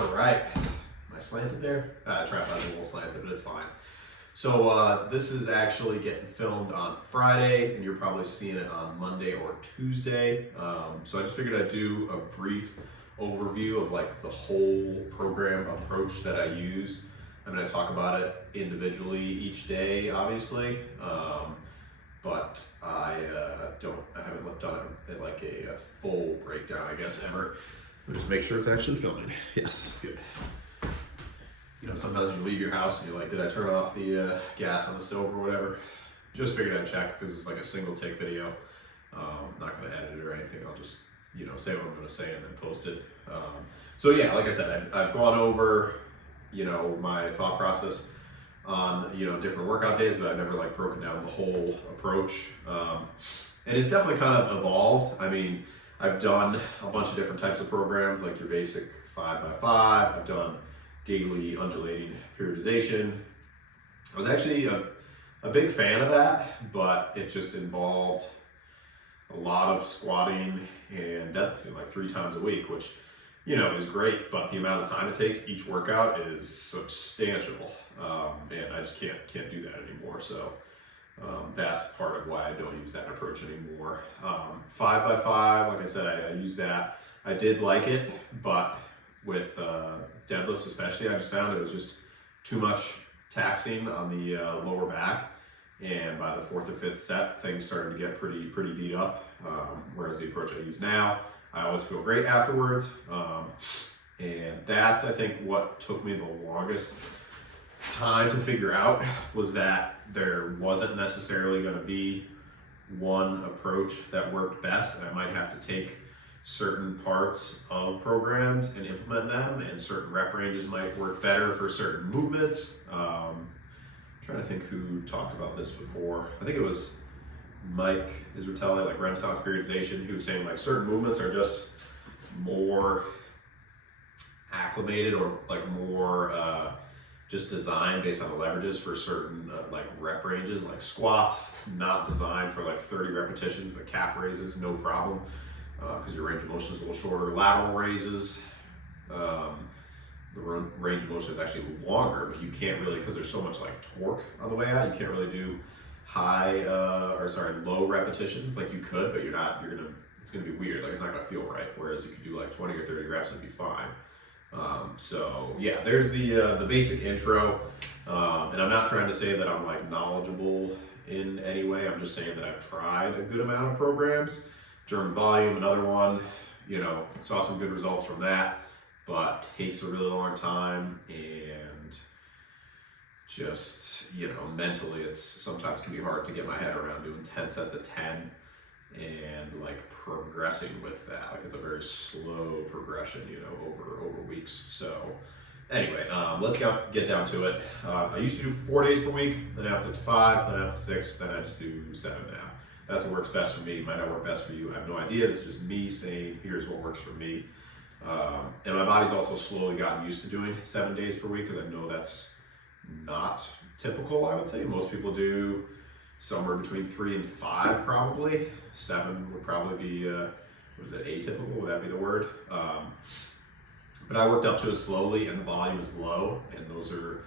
All right, am I slanted there? Tripod's a little slanted, but it's fine. So this is actually getting filmed on Friday, and you're probably seeing it on Monday or Tuesday. So I just figured I'd do a brief overview of like the whole program approach that I use. I'm going to talk about it individually each day, obviously, but I haven't done it like a full breakdown, I guess, ever. We'll just make sure it's actually filming. Yes, good. You know, sometimes you leave your house and you're like, did I turn off the gas on the stove or whatever? Just figured I'd check because it's like a single take video. I'm not going to edit it or anything. I'll just, you know, say what I'm going to say and then post it. So yeah, like I said, I've gone over, you know, my thought process on, you know, different workout days, but I've never like broken down the whole approach. And it's definitely kind of evolved. I mean, I've done a bunch of different types of programs, like your basic 5x5. I've done daily undulating periodization. I was actually a big fan of that, but it just involved a lot of squatting and deadlifting like 3 times a week, which, you know, is great, but the amount of time it takes each workout is substantial. And I just can't do that anymore. So that's part of why I don't use that approach anymore. 5x5, like I said, I use that. I did like it, but with deadlifts especially, I just found it was just too much taxing on the lower back. And by the 4th or 5th set, things started to get pretty beat up. Whereas the approach I use now, I always feel great afterwards. And that's, I think, what took me the longest time to figure out, was that there wasn't necessarily going to be one approach that worked best, and I might have to take certain parts of programs and implement them, and certain rep ranges might work better for certain movements. I'm trying to think who talked about this before. I think it was Mike Isratelli, like Renaissance Periodization, who was saying like certain movements are just more acclimated or like more just designed based on the leverages for certain like rep ranges, like squats, not designed for like 30 repetitions, but calf raises, no problem, because your range of motion is a little shorter. Lateral raises, the range of motion is actually longer, but you can't really, because there's so much like torque on the way out, you can't really do low repetitions like you could, but it's gonna be weird, like it's not gonna feel right. Whereas you could do like 20 or 30 reps and be fine. So yeah, there's the basic intro, and I'm not trying to say that I'm like knowledgeable in any way. I'm just saying that I've tried a good amount of programs. German volume, another one, you know, saw some good results from that, but takes a really long time, and just, you know, mentally it's sometimes can be hard to get my head around doing 10 sets of 10 and like progressing with that. Like it's a very slow progression, you know, over weeks. So anyway, let's get down to it. I used to do 4 days per week, then I upped it to 5, then I upped to 6, then I just do 7 now. That's what works best for me. Might not work best for you. I have no idea. This is just me saying, here's what works for me. And my body's also slowly gotten used to doing 7 days per week, because I know that's not typical, I would say. Most people do somewhere between 3 and 5 probably. 7 would probably be, atypical? Would that be the word? But I worked up to it slowly, and the volume is low, and those are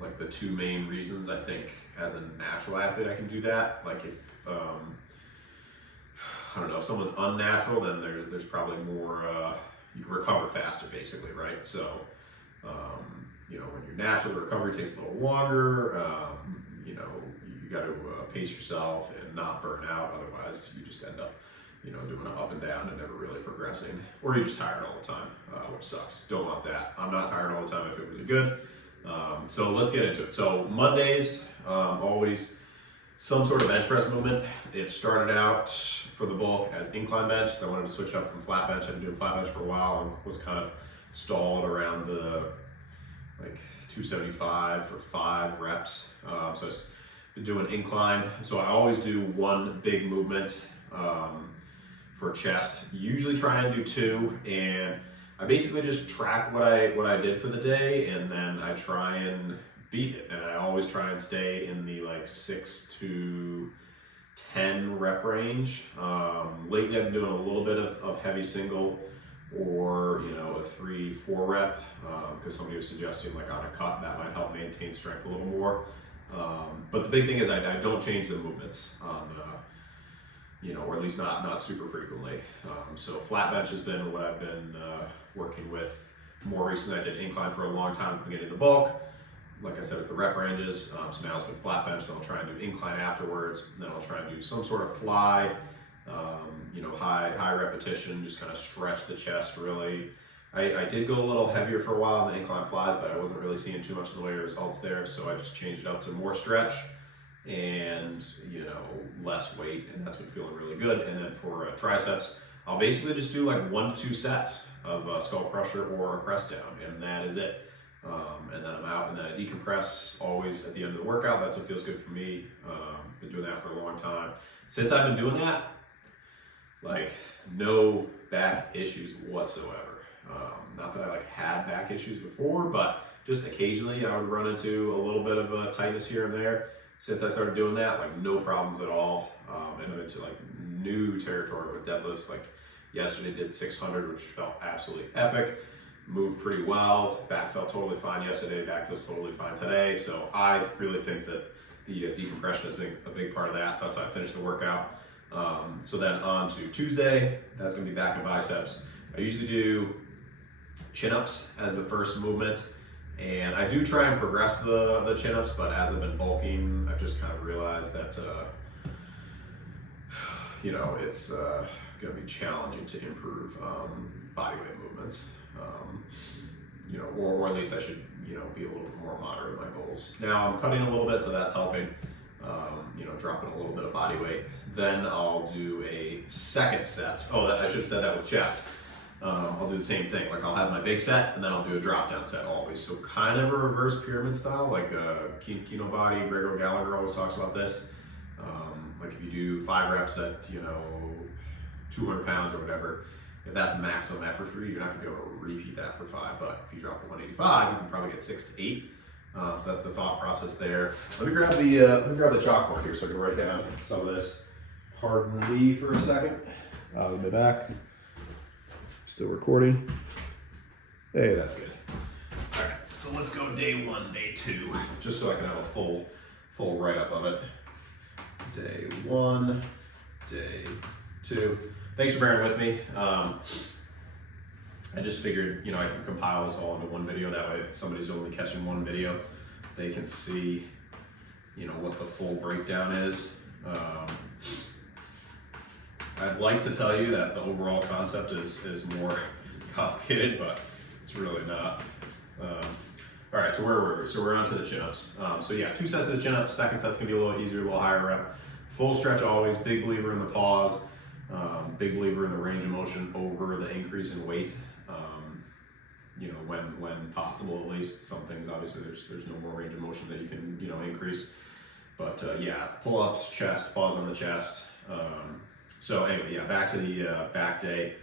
like the 2 main reasons I think as a natural athlete I can do that. Like if, I don't know, if someone's unnatural, then there's probably more, you can recover faster basically, right? So, you know, when you're natural, the recovery takes a little longer. You know, you got to pace yourself and not burn out. Otherwise, you just end up, you know, doing it up and down and never really progressing. Or you're just tired all the time, which sucks. Don't want that. I'm not tired all the time. I feel really good. So let's get into it. So Mondays, always some sort of bench press movement. It started out for the bulk as incline bench, because I wanted to switch up from flat bench. I've been doing flat bench for a while and was kind of stalled around the like 275 for 5 reps. So I've been doing incline. So I always do one big movement for chest. Usually try and do 2, and I basically just track what I did for the day, and then I try and beat it. And I always try and stay in the like 6 to 10 rep range. Lately I've been doing a little bit of heavy single or, you know, a 3-4 rep, because somebody was suggesting like on a cut that might help maintain strength a little more. But the big thing is I don't change the movements on, you know, or at least not super frequently. So flat bench has been what I've been working with more recently. I did incline for a long time at the beginning of the bulk, like I said, with the rep ranges. So now it's been flat bench, then I'll try and do incline afterwards, and then I'll try and do some sort of fly, you know, high repetition, just kind of stretch the chest really. I did go a little heavier for a while in the incline flies, but I wasn't really seeing too much in the way of results there, so I just changed it up to more stretch and, you know, less weight, and that's been feeling really good. And then for triceps, I'll basically just do like 1 to 2 sets of skull crusher or a press down, and that is it. And then I'm out, and then I decompress always at the end of the workout. That's what feels good for me. Been doing that for a long time. Since I've been doing that, like, no back issues whatsoever. Not that I like had back issues before, but just occasionally I would run into a little bit of a tightness here and there. Since I started doing that, like, no problems at all. And I'm into like new territory with deadlifts. Like yesterday did 600, which felt absolutely epic. Moved pretty well. Back felt totally fine yesterday. Back feels totally fine today. So I really think that the decompression has been a big part of that. So that's how I finished the workout. So then on to Tuesday, that's gonna be back and biceps. I usually do chin-ups as the first movement, and I do try and progress the chin-ups, but as I've been bulking, I've just kind of realized that, you know, it's gonna be challenging to improve bodyweight movements. You know, or at least I should, you know, be a little bit more moderate in my goals. Now I'm cutting a little bit, so that's helping. You know, dropping a little bit of body weight. Then I'll do a second set. Oh, I should have said that with chest. I'll do the same thing. Like, I'll have my big set, and then I'll do a drop down set always. So kind of a reverse pyramid style, like Kino Body, Gregor Gallagher always talks about this. Like if you do 5 reps at, you know, 200 pounds or whatever, if that's maximum effort for you, you're not gonna be able to repeat that for 5. But if you drop to 185, you can probably get 6 to 8. So that's the thought process there. Let me grab the chalkboard here so I can write down some of this. Pardon me for a second. I'll be back. Still recording. Hey, that's good. All right, so let's go day 1, day 2, just so I can have a full write-up of it. Day 1, day 2. Thanks for bearing with me. I just figured, you know, I can compile this all into one video. That way, if somebody's only catching one video, they can see, you know, what the full breakdown is. I'd like to tell you that the overall concept is more complicated, but it's really not. All right, so where were we? So we're on to the chin-ups. So yeah, 2 sets of the chin-ups. Second set's gonna be a little easier, a little higher rep. Full stretch always. Big believer in the pause. Big believer in the range of motion over the increase in weight. You know, when possible, at least. Some things, obviously, there's no more range of motion that you can, you know, increase. But yeah, pull-ups, chest, pause on the chest. So anyway, yeah, back to the back day.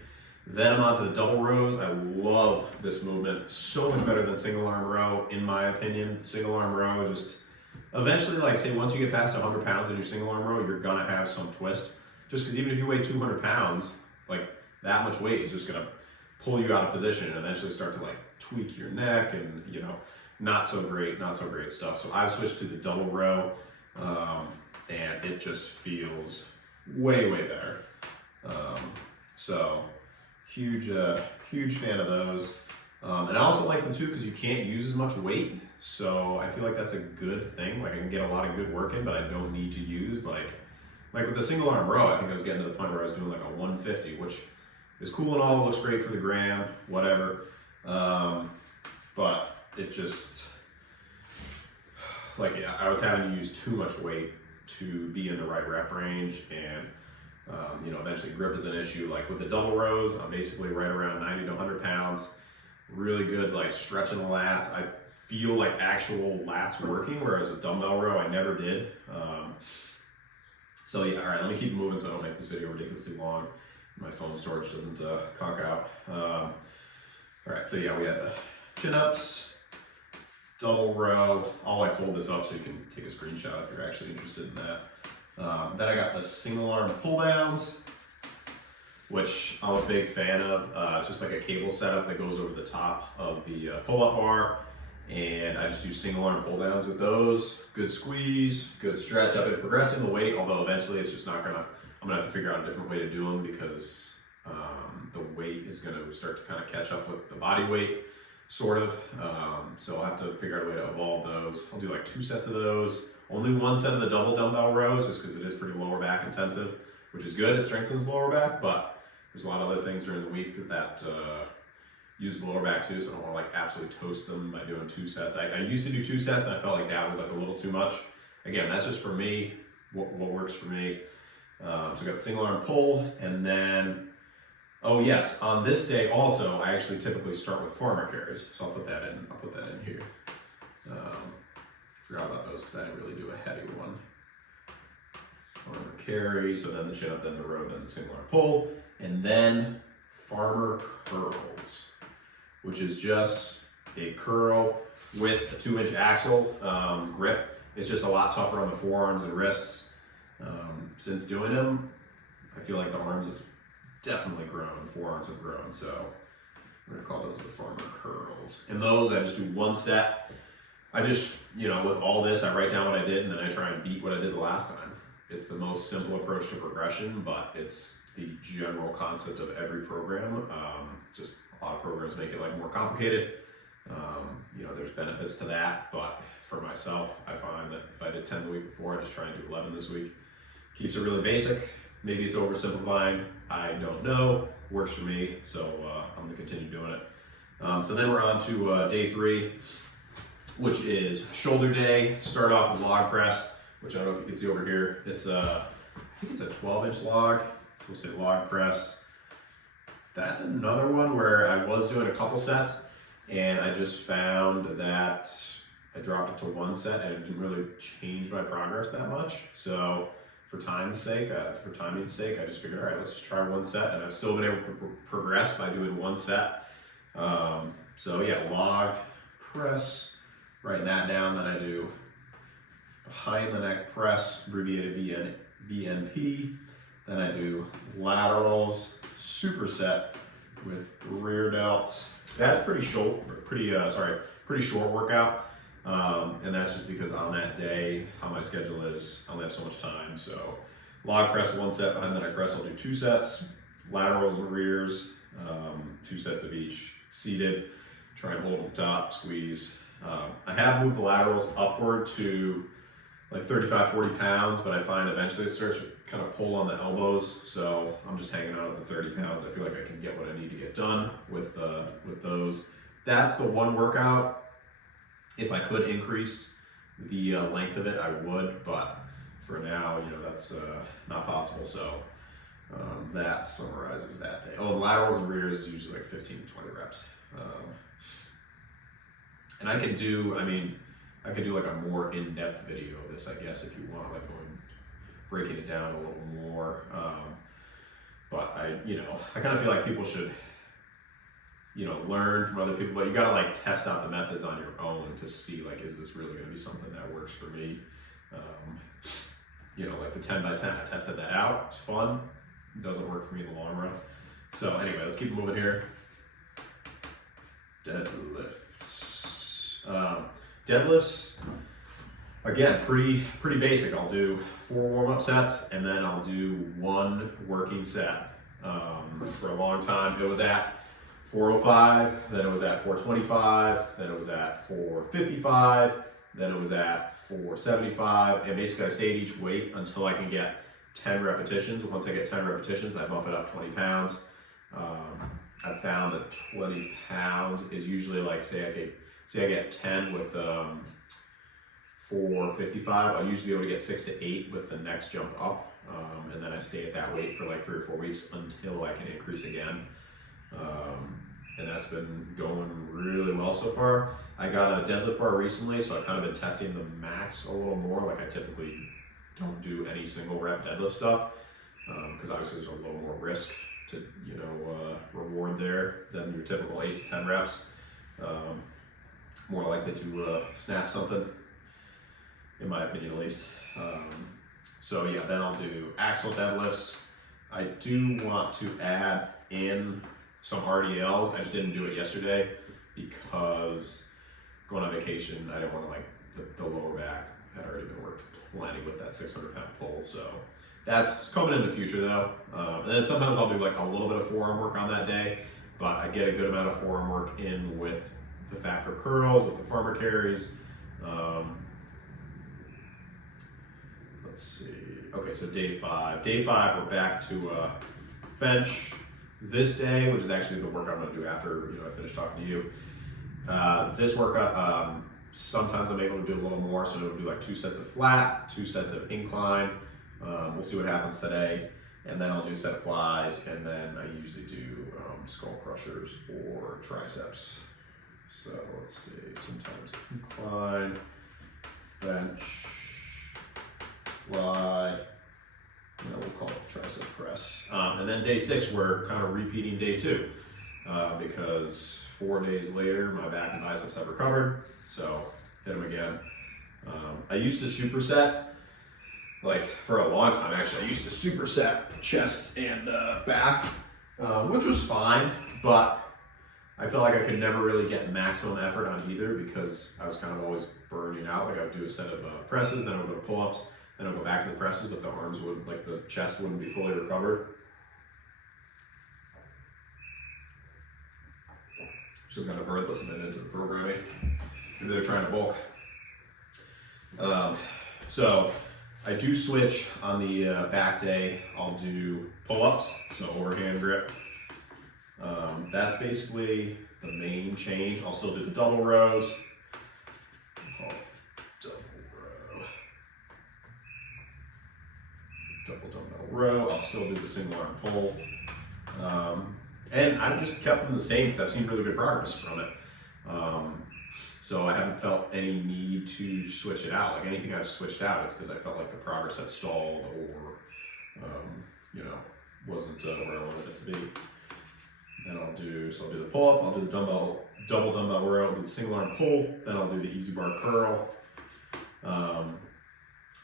Then I'm on to the double rows. I love this movement. So much better than single arm row, in my opinion. Single arm row is just, eventually, like, say, once you get past 100 pounds in your single arm row, you're gonna have some twist. Just because even if you weigh 200 pounds, like, that much weight is just gonna pull you out of position and eventually start to, like, tweak your neck and, you know, not so great stuff. So I've switched to the double row, and it just feels way better. So huge fan of those. And I also like them too because you can't use as much weight. So I feel like that's a good thing. Like, I can get a lot of good work in, but I don't need to use like with the single arm row. I think I was getting to the point where I was doing like a 150, which is cool and all, looks great for the gram, whatever. But it just, like, yeah, I was having to use too much weight to be in the right rep range, and you know, eventually grip is an issue. Like with the double rows, I'm basically right around 90 to 100 pounds. Really good, like, stretching the lats. I feel like actual lats working, whereas with dumbbell row, I never did. So yeah, all right, let me keep moving so I don't make this video ridiculously long. My phone storage doesn't conk out. All right, so yeah, we had the chin-ups, double row. I'll like hold this up so you can take a screenshot if you're actually interested in that. Then I got the single arm pull downs. which I'm a big fan of. It's just like a cable setup that goes over the top of the pull-up bar, and I just do single arm pull downs with those. Good squeeze, good stretch. I've been progressing the weight, although eventually it's just not gonna, I'm gonna have to figure out a different way to do them because the weight is gonna start to kind of catch up with the body weight, sort of. So I'll have to figure out a way to evolve those. I'll do like 2 sets of those. Only 1 set of the double dumbbell rows, just because it is pretty lower back intensive, which is good. It strengthens lower back, but there's a lot of other things during the week that use the lower back too, so I don't want to like absolutely toast them by doing 2 sets. I used to do 2 sets, and I felt like that was like a little too much. Again, that's just for me, what works for me. So we got the single arm pull, and then, oh yes, on this day also, I actually typically start with farmer carries. So I'll put that in here. Forgot about those because I didn't really do a heavy one. Farmer carry, so then the chin up, then the row, then the single arm pull, and then farmer curls, which is just a curl with a 2-inch axle grip. It's just a lot tougher on the forearms and wrists. Since doing them, I feel like the arms have definitely grown, the forearms have grown, so we're gonna call those the farmer curls. And those, I just do 1 set. I just, you know, with all this, I write down what I did and then I try and beat what I did the last time. It's the most simple approach to progression, but it's the general concept of every program. Just a lot of programs make it like more complicated. You know, there's benefits to that, but for myself, I find that if I did 10 the week before, I just try and do 11 this week. Keeps it really basic. Maybe it's oversimplifying. I don't know. Works for me, so I'm gonna continue doing it. So then we're on to day 3, which is shoulder day. Start off with log press, which I don't know if you can see over here. It's I think it's a 12-inch log. So we'll say log press. That's another one where I was doing a couple sets, and I just found that I dropped it to 1 set, and it didn't really change my progress that much. So for timing's sake, I just figured, all right, let's just try 1 set, and I've still been able to progress by doing 1 set. So yeah, log press. Writing that down, then I do behind the neck press, abbreviated BNP. Then I do laterals, superset with rear delts. That's pretty short workout. And that's just because on that day, how my schedule is, I only have so much time. So log press 1 set, behind the neck press, I'll do 2 sets. Laterals and rears, 2 sets of each. Seated, try and hold at the top, squeeze. I have moved the laterals upward to like 35, 40 pounds, but I find eventually it starts to kind of pull on the elbows. So I'm just hanging out at the 30 pounds. I feel like I can get what I need to get done with those. That's the one workout. If I could increase the length of it, I would, but for now, you know, that's not possible. So that summarizes that day. Oh, and laterals and rears is usually like 15 to 20 reps. And I could do like a more in-depth video of this, I guess, if you want, like breaking it down a little more. But I kind of feel like people should, learn from other people, but you gotta like test out the methods on your own to see like, is this really gonna be something that works for me? Like the 10 by 10, I tested that out, it's fun. It doesn't work for me in the long run. So anyway, let's keep moving here. Deadlifts, again, pretty basic. I'll do 4 warm-up sets, and then I'll do 1 working set. For a long time, it was at 405, then it was at 425, then it was at 455, then it was at 475, and basically I stayed each weight until I can get 10 repetitions. Once I get 10 repetitions, I bump it up 20 pounds. I've found that 20 pounds is usually like, say I get 10 with 455, I'll usually be able to get 6 to 8 with the next jump up. And then I stay at that weight for like 3 or 4 weeks until I can increase again. And that's been going really well so far. I got a deadlift bar recently, so I've kind of been testing the max a little more. Like I typically don't do any single rep deadlift stuff, because obviously there's a little more risk to reward there than your typical 8 to 10 reps. More likely to snap something, in my opinion at least. So yeah, then I'll do axle deadlifts, I do want to add in some RDLs. I just didn't do it yesterday because going on vacation, I didn't want to like the lower back had already been worked plenty with that 600-pound pull. So that's coming in the future though. And then sometimes I'll do like a little bit of forearm work on that day, but I get a good amount of forearm work in with the fat grip curls, with the farmer carries. Let's see. Okay, so day 5. Day 5, we're back to bench this day, which is actually the workout I'm gonna do after I finish talking to you. This workout, sometimes I'm able to do a little more, so we'll do like 2 sets of flat, 2 sets of incline. We'll see what happens today, and then I'll do a set of flies, and then I usually do skull crushers or triceps. So let's see, sometimes incline, bench, fly, we'll call it tricep press. And then day 6, we're kind of repeating day 2 because 4 days later, my back and biceps have recovered. So hit them again. I used to superset, like for a long time actually, I used to superset chest and back, which was fine, but I felt like I could never really get maximum effort on either because I was kind of always burning out. Like I would do a set of presses, then I would go to pull-ups, then I would go back to the presses, but the arms would, like the chest wouldn't be fully recovered. Still got a bird listening into the programming. Maybe they're trying to bulk. So I do switch on the back day. I'll do pull-ups, so overhand grip. That's basically the main change. I'll still do the double rows. I'll call it double row. Double dumbbell row. I'll still do the single arm pull. And I've just kept them the same because I've seen really good progress from it. So I haven't felt any need to switch it out. Like anything I've switched out, it's because I felt like the progress had stalled or, wasn't where I wanted it to be. Then I'll do the pull-up, I'll do the double dumbbell row, I'll do the single arm pull, then I'll do the easy bar curl.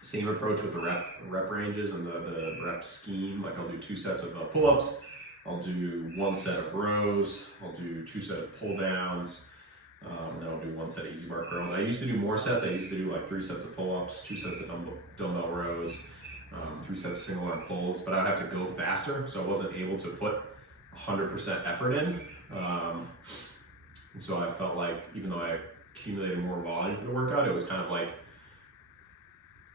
Same approach with the rep ranges and the rep scheme. Like I'll do 2 sets of pull-ups, I'll do 1 set of rows, I'll do 2 sets of pull downs, and then I'll do 1 set of easy bar curls. I used to do more sets. I used to do like 3 sets of pull-ups, 2 sets of dumbbell rows, 3 sets of single arm pulls, but I'd have to go faster, so I wasn't able to put 100% effort in. And so I felt like even though I accumulated more volume for the workout, it was kind of like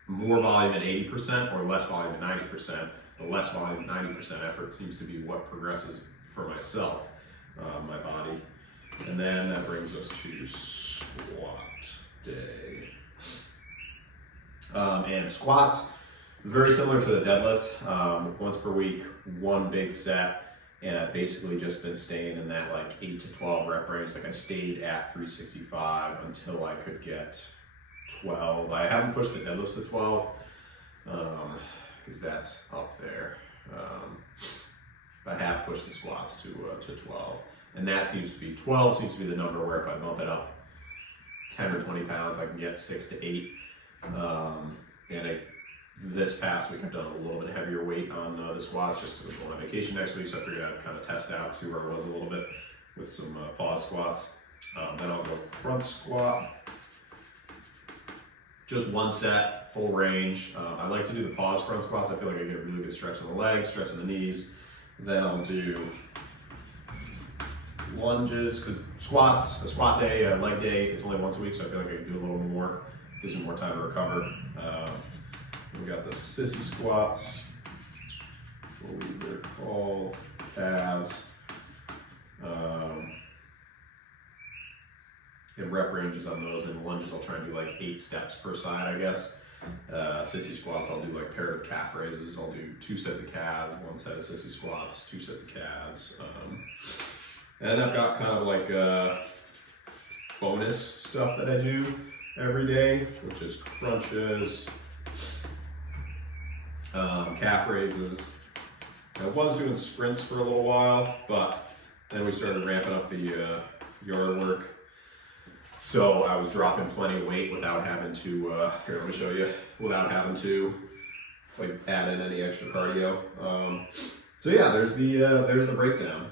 more volume at 80% or less volume at 90%. The less volume, 90% effort seems to be what progresses for myself, my body. And then that brings us to squat day. And squats, very similar to the deadlift, once per week, 1 big set. And I've basically just been staying in that like 8 to 12 rep range. Like I stayed at 365 until I could get 12. I haven't pushed the deadlifts to 12 because that's up there. I have pushed the squats to 12. And that seems to be, 12 seems to be the number where if I bump it up 10 or 20 pounds, I can get 6 to 8. This past week I've done a little bit heavier weight on the squats just because I'm going on vacation next week, so I figured I'd kind of test out, see where I was a little bit with some pause squats. Then I'll go front squat, just 1 set, full range. I like to do the pause front squats. I feel like I get a really good stretch in the legs, stretch in the knees. Then I'll do lunges, because squats, a squat day, a leg day, it's only once a week, so I feel like I can do a little more, gives you more time to recover. We got the sissy squats, what they're called, calves, and rep ranges on those, and lunges I'll try and do like 8 steps per side, I guess. Sissy squats I'll do like paired with calf raises. I'll do 2 sets of calves, 1 set of sissy squats, 2 sets of calves. And I've got kind of like bonus stuff that I do every day, which is crunches, calf raises. I was doing sprints for a little while, but then we started ramping up the yard work. So I was dropping plenty of weight without having to, here, let me show you, without having to like add in any extra cardio. So yeah, there's the breakdown.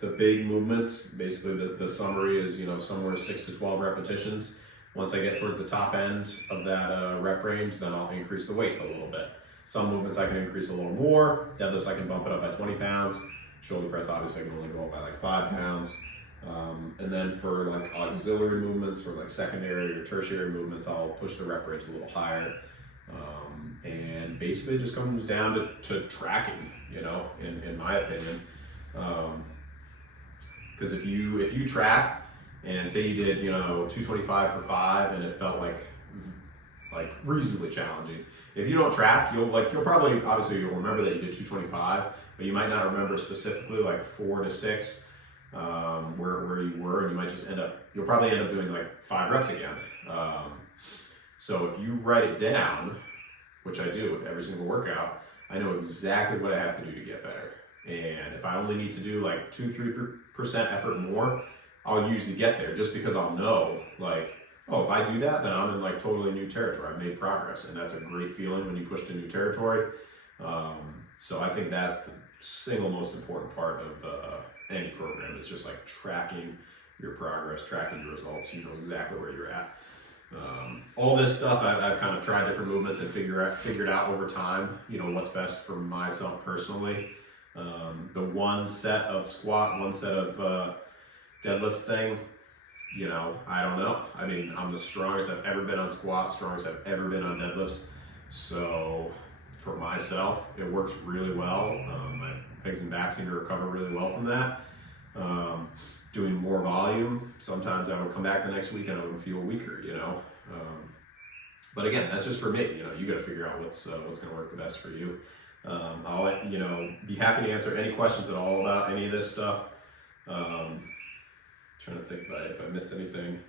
The big movements, basically the summary is, you know, somewhere 6 to 12 repetitions. Once I get towards the top end of that rep range, then I'll increase the weight a little bit. Some movements I can increase a little more. Deadlifts I can bump it up by 20 pounds. Shoulder press obviously I can only go up by like 5 pounds. And then for like auxiliary movements or like secondary or tertiary movements, I'll push the rep range a little higher. And basically it just comes down to tracking, you know, in my opinion. Because if you track and say you did, you know, 225 for 5 and it felt like reasonably challenging. If you don't track, you'll probably, obviously you'll remember that you did 225, but you might not remember specifically like 4 to 6 where you were, and you'll probably end up doing like 5 reps again. So if you write it down, which I do with every single workout, I know exactly what I have to do to get better. And if I only need to do like 2-3% effort more, I'll usually get there, just because I'll know, like, oh, if I do that, then I'm in like totally new territory. I've made progress, and that's a great feeling when you push to new territory. So I think that's the single most important part of any program. It's just like tracking your progress, tracking your results. You know exactly where you're at. All this stuff I've kind of tried different movements and figured out over time, you know, what's best for myself personally. The one set of squat, one set of deadlift thing, you know, I don't know. I mean, I'm the strongest I've ever been on squat, strongest I've ever been on deadlifts. So for myself, it works really well. My legs and back seem to recover really well from that. Doing more volume, sometimes I would come back the next week and I would feel weaker, you know. But again, that's just for me. You know, you got to figure out what's going to work the best for you. I'll, you know, be happy to answer any questions at all about any of this stuff. Trying to think if I missed anything.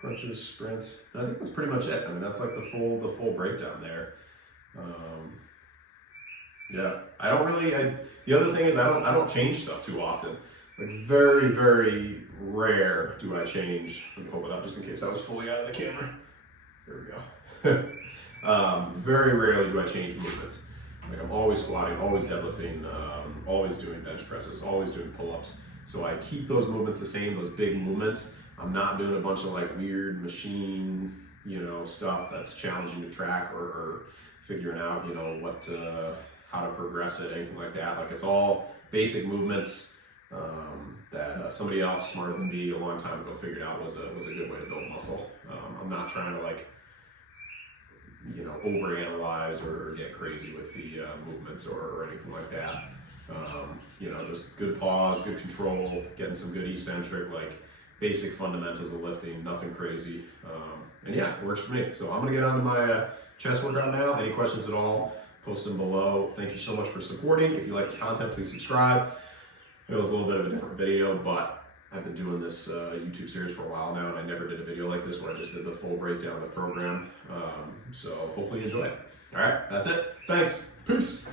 Crunches, sprints. I think that's pretty much it. I mean, that's like the full breakdown there. Yeah, I don't really. The other thing is I don't change stuff too often. Like very, very rare do I change. Let me hold it up just in case I was fully out of the camera. There we go. Very rarely do I change movements. Like I'm always squatting, always deadlifting, always doing bench presses, always doing pull-ups. So I keep those movements the same, those big movements. I'm not doing a bunch of like weird machine, you know, stuff that's challenging to track or figuring out, you know, how to progress it, anything like that. Like it's all basic movements that somebody else smarter than me a long time ago figured out was a good way to build muscle. I'm not trying to like, you know, overanalyze or get crazy with the movements or anything like that. You know, just good pause, good control, getting some good eccentric, like basic fundamentals of lifting, nothing crazy. And yeah, it works for me. So I'm gonna get onto my chest workout now. Any questions at all, post them below. Thank you so much for supporting. If you like the content, please subscribe. It was a little bit of a different video, but I've been doing this YouTube series for a while now, and I never did a video like this where I just did the full breakdown of the program. So hopefully you enjoy it. All right, that's it. Thanks. Peace.